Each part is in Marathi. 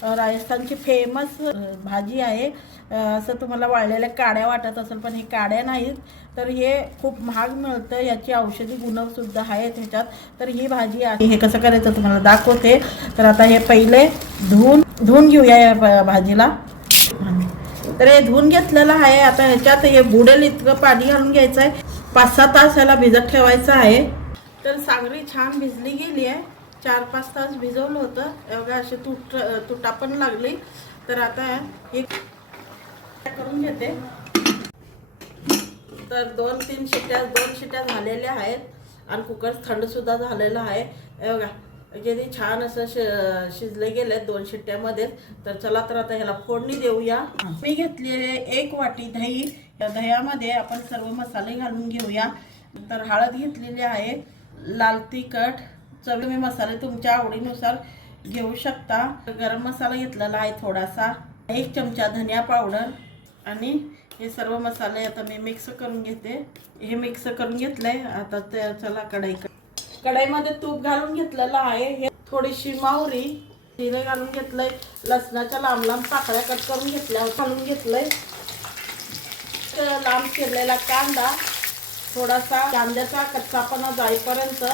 राजस्थानची फेमस भाजी आहे। असं तुम्हाला वाळलेल्या काड्या वाटत असेल, पण हे काड्या नाहीत, तर हे खूप महाग मिळतं। याची औषधी गुणसुद्धा आहेत ह्याच्यात। तर ही भाजी आहे, हे कसं करायचं तुम्हाला दाखवते। तर आता हे पहिले धुवून घेऊया या भाजीला। तर हे धुवून घेतलेलं आहे। आता ह्याच्यात हे बुडेल इतकं पाणी घालून घ्यायचं आहे। 5-6 तास ह्याला भिजत ठेवायचं आहे। तर सांगरी छान भिजली गेली आहे। 4-5 तास भिजवलं होतं, एवढं असे तुटा पण लागली। तर आता हे करून घेते। तर 2 शिट्ट्या झालेल्या आहेत आणि कुकर थंड सुद्धा झालेलं आहे। बघा किती छान असं शिजले गेले 2 शिट्ट्यामध्ये। तर चला तर आता ह्याला फोडणी देऊया। मी घेतलेले 1 वाटी दही, या दह्यामध्ये आपण सर्व मसाले घालून घेऊया। तर हळद घेतलेली आहे, लाल तिखट, चवीचे मसाले तुमच्या आवडीनुसार घेऊ शकता। गरम मसाला घेतलेला आहे थोडासा, 1 चमचा धनिया पावडर आणि हे सर्व मसाले आता मी मिक्स करून घेते। हे मिक्स करून घेतलंय। आता चला कढईमध्ये तूप घालून घेतलेलं आहे। हे थोडीशी मोहरी, जिरे घालून घेतलंय, लसणाच्या लांब लांब पाकळ्या कट करून घेतल्या घालून घेतलंय, लांब चिरलेला कांदा, थोडासा कांद्याचा कच्चापणा जाईपर्यंत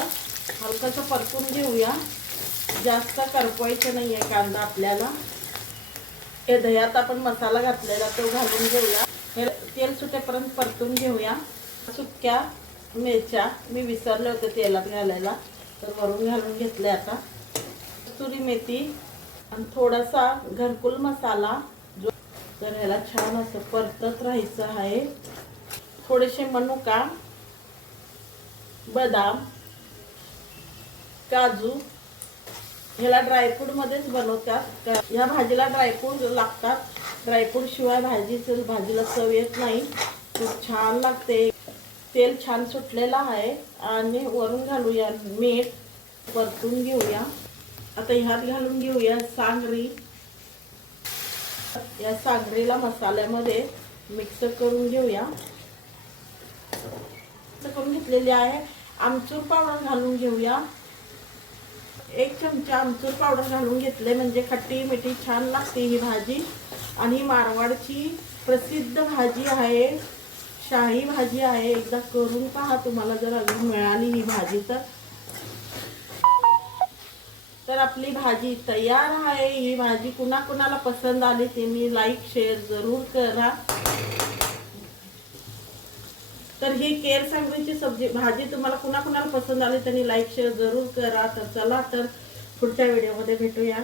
हलकंसं परतून घेऊया। जास्त करपवायचं नाहीये कांदा आपल्याला। हे दह्यात आपण मसाला घातलेला तो घालून घेऊया। हे तेल सुटेपर्यंत परतून घेऊया। सुक्या मिरच्या मी विसरले होते तेलात घालायला, तर वरून घालून घेतले। आता कस्तुरी मेथी आणि थोडासा घरकुल मसाला, तर ह्याला छान असं परतत राहायचं आहे। थोडेसे मनुका, बदाम, काजू, ह्याला ड्रायफ्रूट मध्येच बनवतात। ह्या भाजीला ड्रायफ्रूट लागतात, ड्रायफ्रूट शिवाय भाजीला चव येत नाही। खूप छान लागते। तेल छान सुटलेलं आहे आणि वरून घालूया मीठ, परतून घेऊया। आता ह्यात घालून घेऊया सांगरी। या सांगरीला मसाल्यामध्ये मिक्स करून घेऊया। करून घेतलेली आहे। आमचूर पावडर घालून घेऊया। 1 चमचा आमचूर पावडर घालून घेतले, म्हणजे खट्टी मिठी छान लागते ही भाजी। आणि मारवाडची प्रसिद्ध भाजी आहे, शाही भाजी आहे। एकदा करून पहा, तुम्हाला जर अजून मिळाली ही भाजी तर आपली भाजी तयार आहे। ही भाजी कुणाला पसंत आली ते मी लाईक शेअर जरूर करा। तर ही केर सांगरीची भाजी तुम्हाला कुणाला पसंत आली त्यांनी लाईक शेअर जरूर करा। तर चला तर पुढच्या व्हिडिओमध्ये भेटूया।